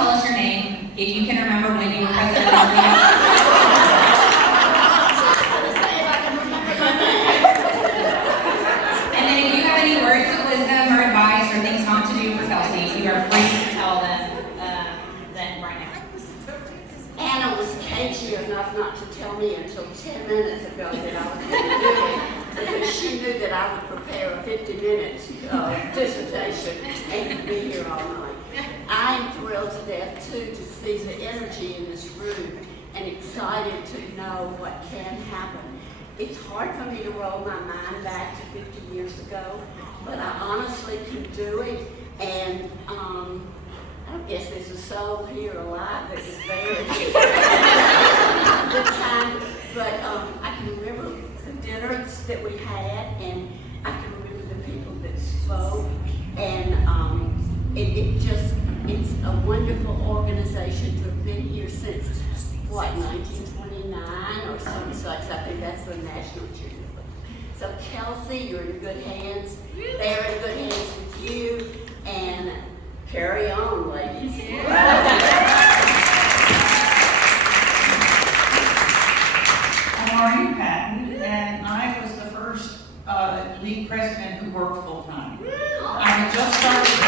tell us your name, if you can remember when you were president of the And then if you have any words of wisdom or advice or things not to do for Kelsey, you are free to tell them right now. Anna was cagey enough not to tell me until 10 minutes ago that I was going to do it, because she knew that I would prepare a 50-minute dissertation and be here all night. I am thrilled to death, too, to see the energy in this room and excited to know what can happen. It's hard for me to roll my mind back to 50 years ago, but I honestly can do it, and I don't guess there's a soul here alive that was there at the time, but I can remember the dinners that we had, and I can remember the people that spoke, and it's a wonderful organization to have been here since, what, 1929 or something such. I think that's the national junior. So Kelsey, you're in good hands. They're in good hands with you, and carry on, ladies. I'm Maureen Patton, and I was the first league president who worked full-time. I had just started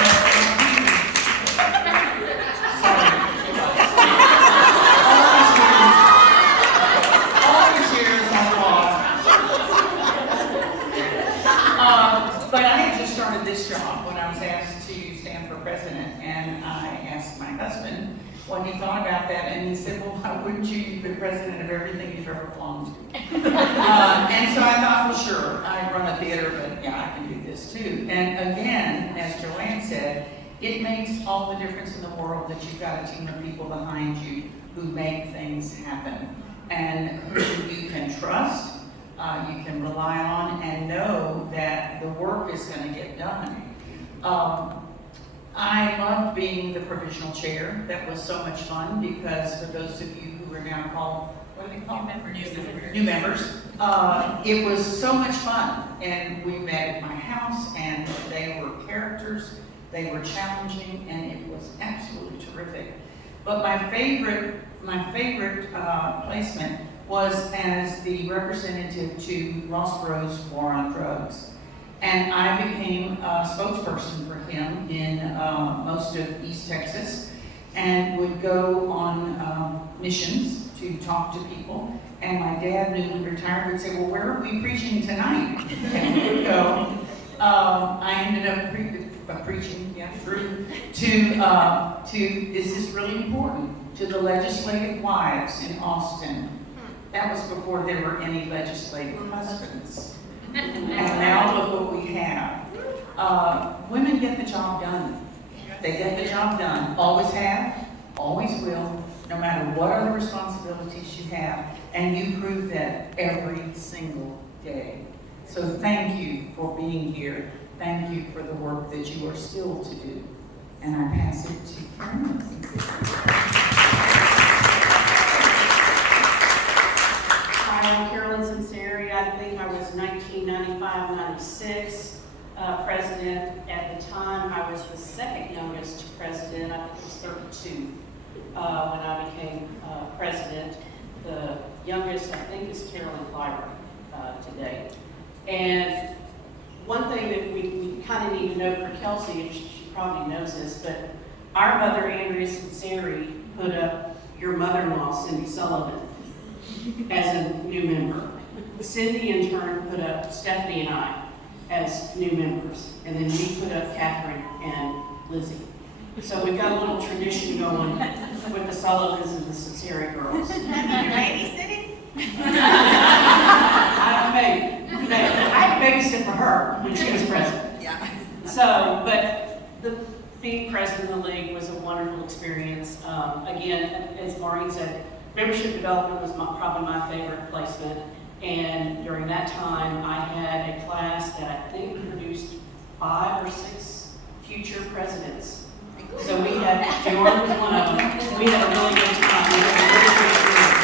all these years I lost. But I had just started this job when I was asked to stand for president, and I asked my husband what he thought about that, and he said, well, why wouldn't you? You've been president of everything you've ever belonged to. And so I thought, well, sure, I run a theater, but yeah, I can do this too. And again, as Joanne said, it makes all the difference in the world that you've got a team of people behind you who make things happen, and who you can trust, you can rely on, and know that the work is going to get done. I loved being the provisional chair. That was so much fun, because for those of you who are now called, what do they call them? New members. It was so much fun, and we met at my house, and they were characters, they were challenging, and it was absolutely terrific. But my favorite placement was as the representative to Rossborough's War on Drugs. And I became a spokesperson for him in most of East Texas, and would go on missions to talk to people. And my dad, newly retired, would say, well, where are we preaching tonight? And we would go. I ended up preaching through to, this is really important, to the legislative wives in Austin. That was before there were any legislative husbands. And now look what we have. Women get the job done. They get the job done. Always have, always will, no matter what other responsibilities you have. And you prove that every single day. So thank you for being here. Thank you for the work that you are still to do. And I pass it to Karen. I'm Carolyn Sinceri. I think I was 1995-96 president. At the time, I was the second youngest president. I think it was 32 when I became president. The youngest, I think, is Carolyn Clyburn today. And one thing that we kind of need to know for Kelsey, and she probably knows this, but our mother, Andrea Sinceri, put up your mother-in-law, Cindy Sullivan, as a new member. Cindy, in turn, put up Stephanie and I as new members. And then we put up Catherine and Lizzie. So we've got a little tradition going with the Sullivans and the Sinceri girls. You're babysitting? I had to babysit for her when she was president. Yeah. So, but being president of the league was a wonderful experience. Again, as Maureen said, membership development was probably my favorite placement. And during that time, I had a class that I think produced 5 or 6 future presidents. So we had, George was one of them. We had a really good time. We had a really good experience.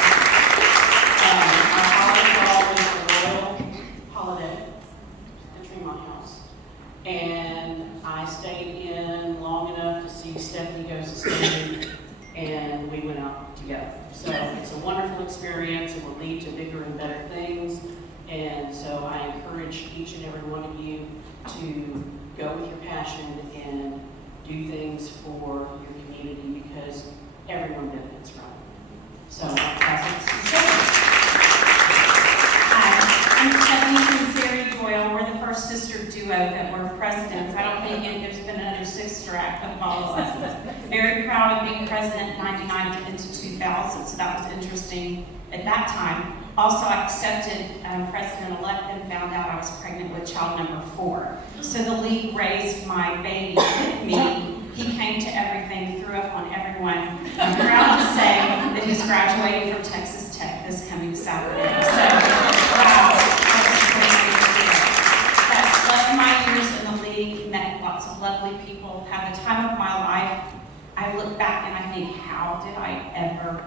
Our holiday was the Royal Holiday at the Tremont House. And I stayed in long enough to see Stephanie Goes to Stadium out together. So it's a wonderful experience. It will lead to bigger and better things. And so I encourage each and every one of you to go with your passion and do things for your community because everyone benefits from it. So that's it. Hi, I'm Stephanie Sinceri Doyle. We're the first sister duo that were presidents. I don't think there's been another sister act that follows us. Very proud of being president in 99 into 2000, so that was interesting at that time. Also, I accepted president-elect and found out I was pregnant with child number 4. So the league raised my baby with me. He came to everything, threw up on everyone. I'm proud to say that he's graduating from Texas Tech this coming Saturday. So, wow, that's 11 my years in the league, met lots of lovely people, had the time of my life. I look back and I think, how did I ever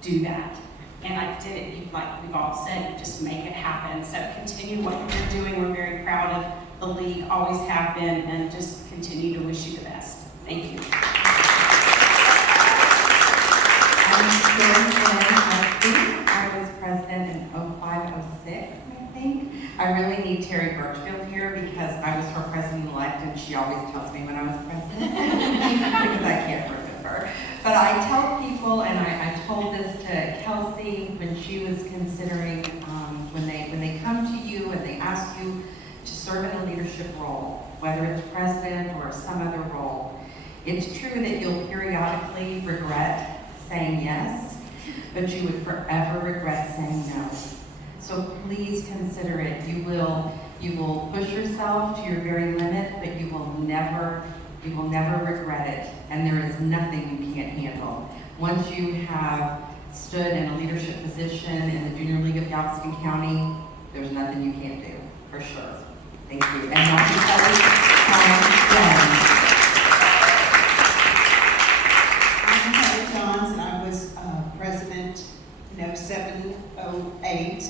do that? And I did it, like we've all said, just make it happen. So continue what you're doing. We're very proud of the league, always have been, and just continue to wish you the best. Thank you. I'm Sharon Flynn. I was president in 05, 06, I think. I really need Terry Birchfield here because I was her president-elect and she always tells me when I was president because I can't remember. But I tell people, and I told this to Kelsey when she was considering, when they come to you and they ask you to serve in a leadership role, whether it's president or some other role, it's true that you'll periodically regret saying yes, but you would forever regret saying no. So please consider it. You will push yourself to your very limit, but you will never regret it. And there is nothing you can't handle. Once you have stood in a leadership position in the Junior League of Galveston County, there's nothing you can't do, for sure. Thank you. And not because I'm Heather Johns, and I was president, 07, 08,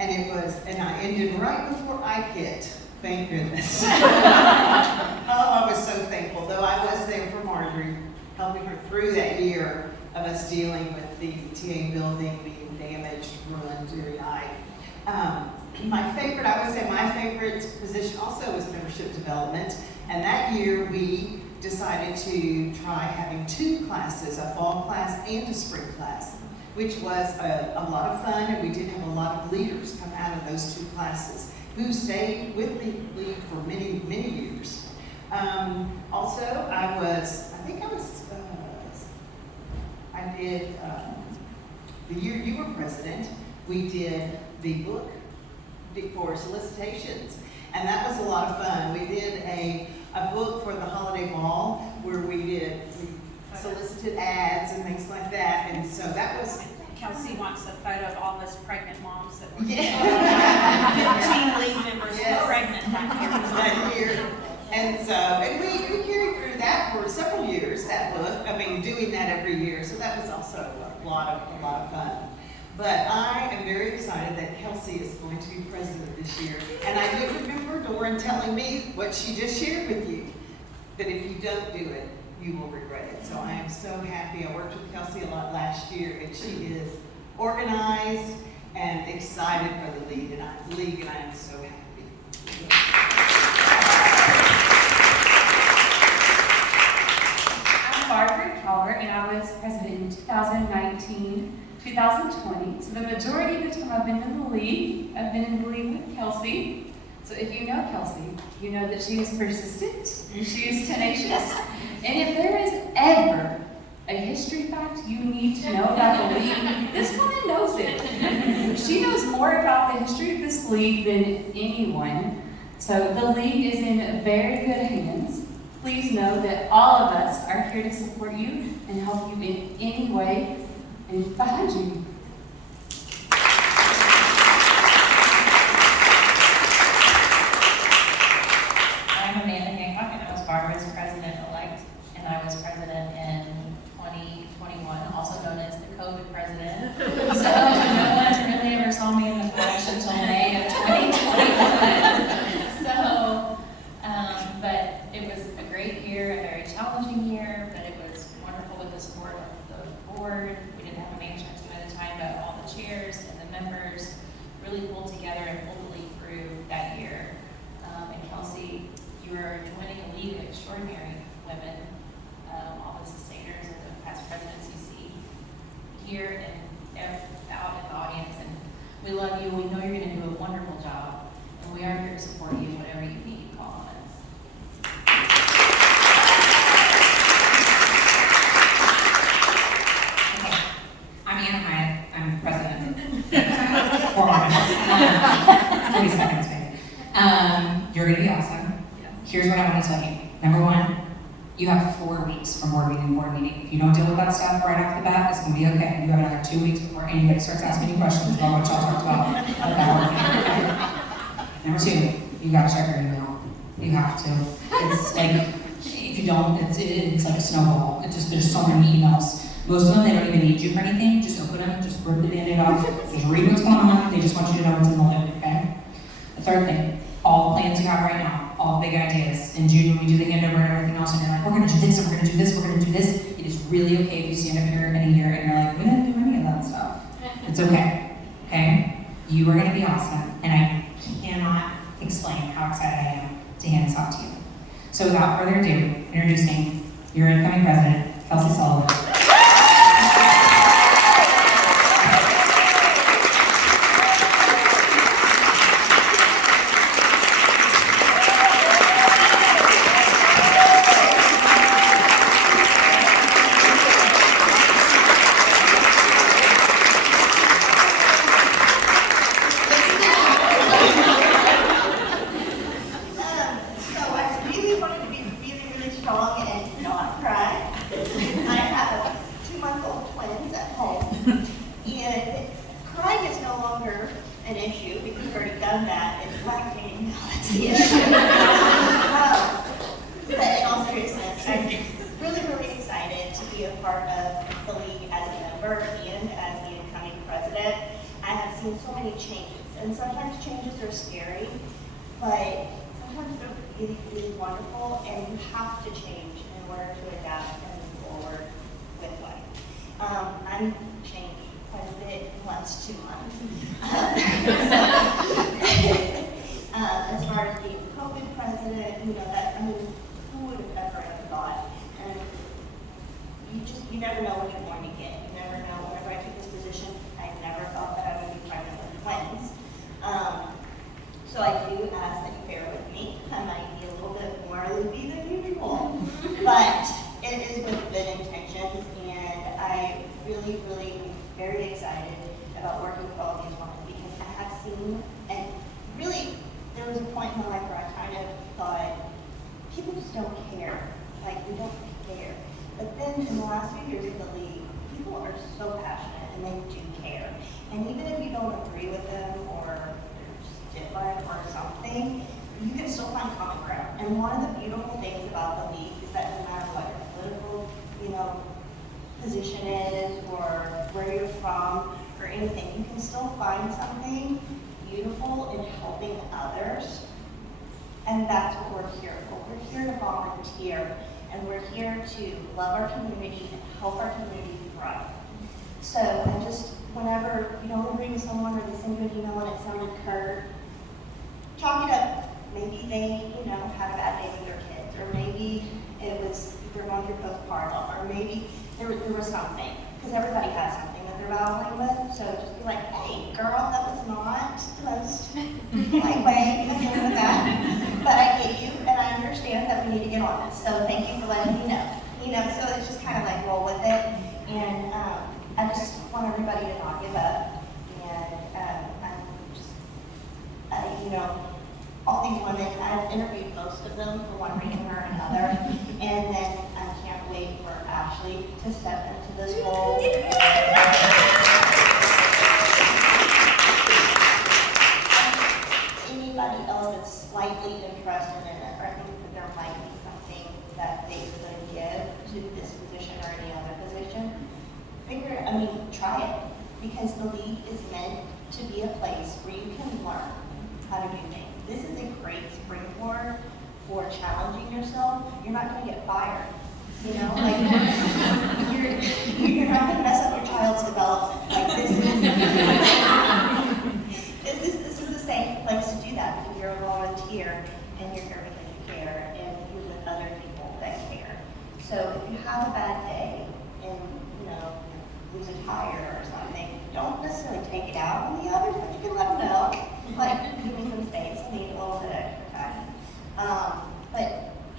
and I ended right before I hit. Thank goodness. Oh, I was so thankful, though I was there for Marjorie, helping her through that year of us dealing with the TA building being damaged, ruined, teary-eyed. I would say my favorite position also was membership development, and that year we decided to try having 2 classes, a fall class and a spring class, which was a lot of fun, and we did have a lot of leaders come out of those 2 classes who stayed with the league for many, many years. Also, the year you were president, we did the book for solicitations, and that was a lot of fun. We did a book for the holiday ball where we solicited ads and things like that, and so that was. Kelsey wants a photo of all those pregnant moms that were 15 league members were pregnant that year. And we carried through that for several years, that book. I mean, doing that every year, so that was also a lot of fun. But I am very excited that Kelsey is going to be president this year. And I do remember Doran telling me what she just shared with you, that if you don't do it, you will regret it. So I am so happy. I worked with Kelsey a lot last year, and she is organized and excited for the league, and I am so happy. I'm Margaret Calvert, and I was president in 2019, 2020. So the majority of the time I've been in the league, I've been in the league with Kelsey. So if you know Kelsey, you know that she is persistent, and she is tenacious. And if there is ever a history fact you need to know about the league, this woman knows it. She knows more about the history of this league than anyone. So the league is in very good hands. Please know that all of us are here to support you and help you in any way and behind you. I'm Amanda Hancock, and I was Barbara's president-elect, and I was president in 2021, also known as the COVID president. So no one really ever saw me in the flesh until May of 2021. So, but it was a great year, a very challenging year, but it was wonderful with the support of the board. We didn't here and out in the audience, and we love you. We know you're going to do a wonderful job, and we are here to support you whatever you need. Call on us. Okay. I'm Anna Hyatt. I'm president. 40 seconds, maybe. You're going to be awesome. Here's what I want to tell you. Number one, you have 4 weeks from board meeting to board meeting. If you don't deal with that stuff right off the bat, it's going to be okay. You have another 2 weeks before anybody starts asking you questions about what y'all talked about at that board meeting. Number two, you got to check your email. You have to. It's like, if you don't, it's like a snowball. There's so many emails. Most of them, they don't even need you for anything. Just open them, just rip the Band-Aid off, just read what's going on. They just want you to know what's in the loop, okay? The third thing, all the plans you have right now, all the big ideas. In June, when we do the handover and everything else, and you're like, we're gonna do this, and we're gonna do this, we're gonna do this. It is really okay if you stand up here in a year and you're like, we didn't do any of that stuff. It's okay, okay? You are gonna be awesome, and I cannot explain how excited I am to hand this off to you. So without further ado, introducing your incoming president, Kelsey Sullivan. Position is or where you're from or anything, you can still find something beautiful in helping others, and that's what we're here for. We're here to volunteer, and we're here to love our community and help our community thrive. So I just, whenever you don't agree with someone or they send you an email and it sounded curt, chalk it up. Maybe they, had a bad day with their kids, or maybe it was they're going through postpartum, or maybe there was something, because everybody has something that they're battling with. So just be like, hey, girl, that was not the most polite way to deal with that, but I get you, and I understand that we need to get on this. So thank you for letting me know. So it's just kind of like roll with it, and I just want everybody to not give up, and I'm just, all these women, I've interviewed most of them for one reason or another, and then I can't wait for Ashley to step into this role. Anybody else that's slightly interested in it, or think that there might be something that they could give to this position or any other position, try it, because the league is meant to be a place where you can learn how to do things. This is a great springboard for challenging yourself. You're not going to get fired. You're not going to mess up your child's development. This is a safe place to do that, because you're a volunteer and you're here because you care, and you're with other people that care. So if you have a bad day and lose a tire or something, don't necessarily take it out on the others, but you can let them know, like, give me some space, I need a little bit of extra time. But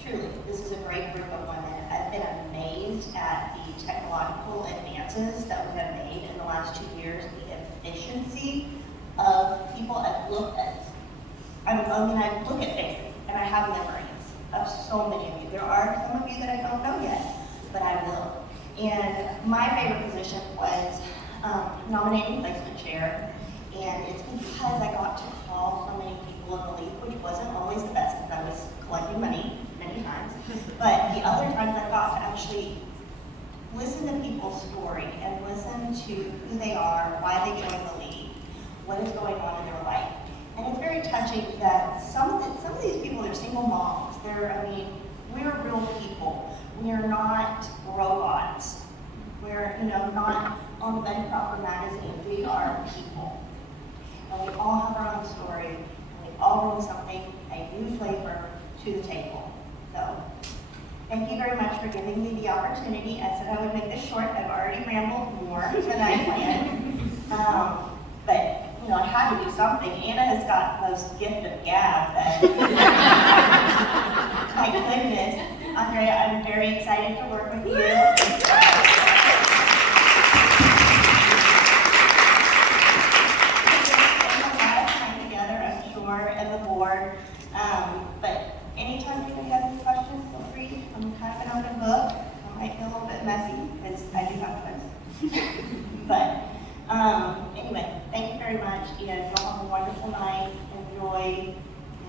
truly, this is a great group of women. I've been amazed at the technological advances that we have made in the last 2 years, the efficiency of people. I look at faces, and I have memories of so many of you. There are some of you that I don't know yet, but I will. And my favorite position was nominating placement chair, and it's because I got to call so many people in the league, which wasn't always the best because I was collecting money many times, but the other times I got to actually listen to people's story and listen to who they are, why they joined the league, what is going on in their life. And it's very touching that some of these people, they're single moms. We're real people. We're not robots. We're, not on the Betty Crocker magazine. We are people. And we all have our own story. And we all bring something, a new flavor to the table. So, thank you very much for giving me the opportunity. I said I would make this short. I've already rambled more than I planned. But I had to do something. Anna has got the most gift of gab that, my goodness. Andrea, I'm very excited to work with you. We spend a lot of time together, I'm sure, and the board. But anytime anybody has any questions, feel free. I'm kind of an open book. I might feel a little bit messy because I do have questions. But anyway, thank you very much, and you all have a wonderful night. Enjoy,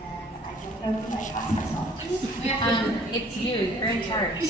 and I don't know who I got myself. It's you, you're in charge.